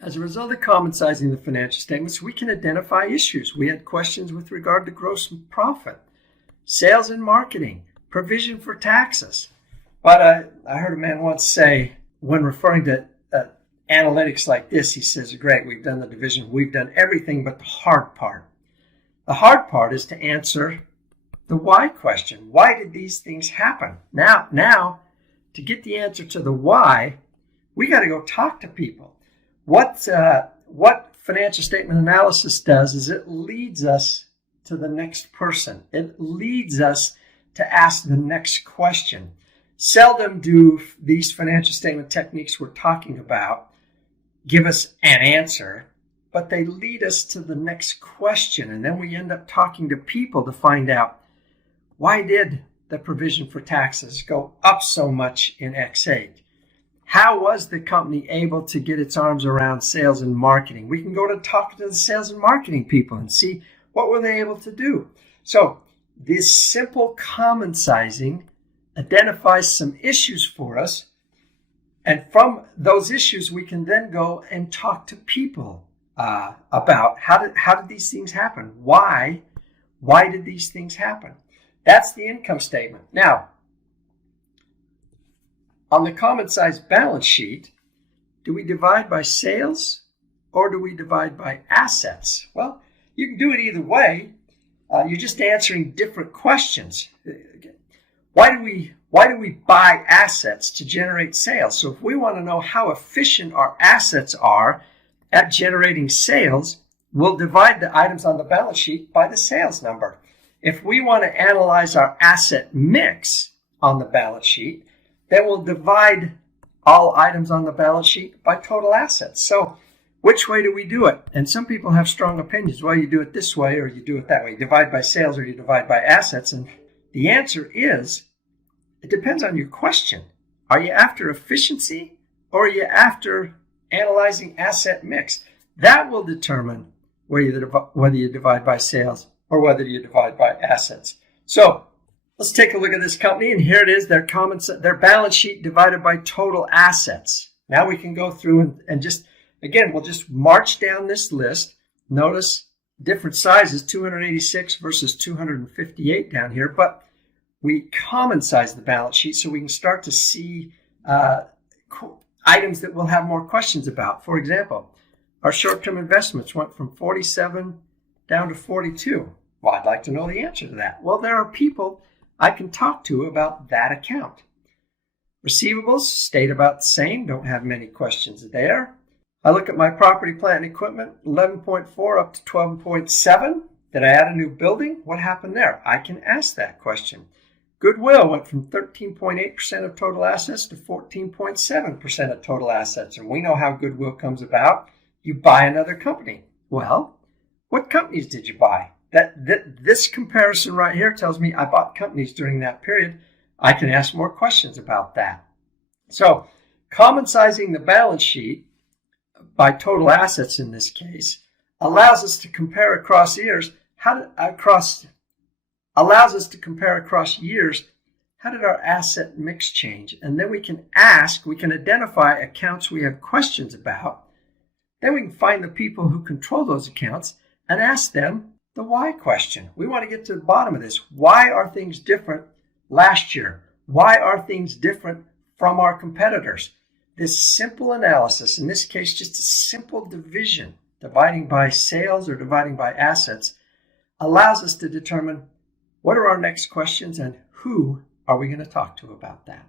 As a result of common sizing the financial statements, we can identify issues. We had questions with regard to gross profit, sales and marketing, provision for taxes. But I heard a man once say, when referring to analytics like this, he says, great, we've done the division, we've done everything but the hard part. The hard part is to answer the why question. Why did these things happen? Now, to get the answer to the why, we got to go talk to people. What financial statement analysis does is it leads us to the next person. It leads us to ask the next question. Seldom do these financial statement techniques we're talking about give us an answer, but they lead us to the next question. And then we end up talking to people to find out, why did the provision for taxes go up so much in X8? How was the company able to get its arms around sales and marketing? We can go to talk to the sales and marketing people and see what were they able to do. So this simple common sizing identifies some issues for us. And from those issues, we can then go and talk to people about how did these things happen? Why did these things happen? That's the income statement. Now, on the common size balance sheet, do we divide by sales or do we divide by assets? Well, you can do it either way. You're just answering different questions. Why do we buy assets to generate sales? So if we want to know how efficient our assets are at generating sales, we'll divide the items on the balance sheet by the sales number. If we want to analyze our asset mix on the balance sheet, then we'll divide all items on the balance sheet by total assets. So which way do we do it? And some people have strong opinions. Well, you do it this way or you do it that way. You divide by sales or you divide by assets. And the answer is, it depends on your question. Are you after efficiency or are you after analyzing asset mix? That will determine whether you divide by sales or whether you divide by assets. So let's take a look at this company, and here it is, their balance sheet divided by total assets. Now we can go through and just, again, we'll just march down this list. Notice different sizes, 286 versus 258 down here, but we common size the balance sheet so we can start to see items that we'll have more questions about. For example, our short-term investments went from 47 down to 42. Well, I'd like to know the answer to that. Well, there are people I can talk to about that account. Receivables stayed about the same, don't have many questions there. I look at my property, plant, and equipment, 11.4 up to 12.7. Did I add a new building? What happened there? I can ask that question. Goodwill went from 13.8% of total assets to 14.7% of total assets. And we know how goodwill comes about. You buy another company. Well, what companies did you buy? This comparison right here tells me I bought companies during that period. I can ask more questions about that. So common sizing the balance sheet by total assets in this case allows us to compare across years. How did our asset mix change? And then we can identify accounts we have questions about. Then we can find the people who control those accounts and ask them the why question. We want to get to the bottom of this. Why are things different last year? Why are things different from our competitors? This simple analysis, in this case, just a simple division, dividing by sales or dividing by assets, allows us to determine what are our next questions and who are we going to talk to about that.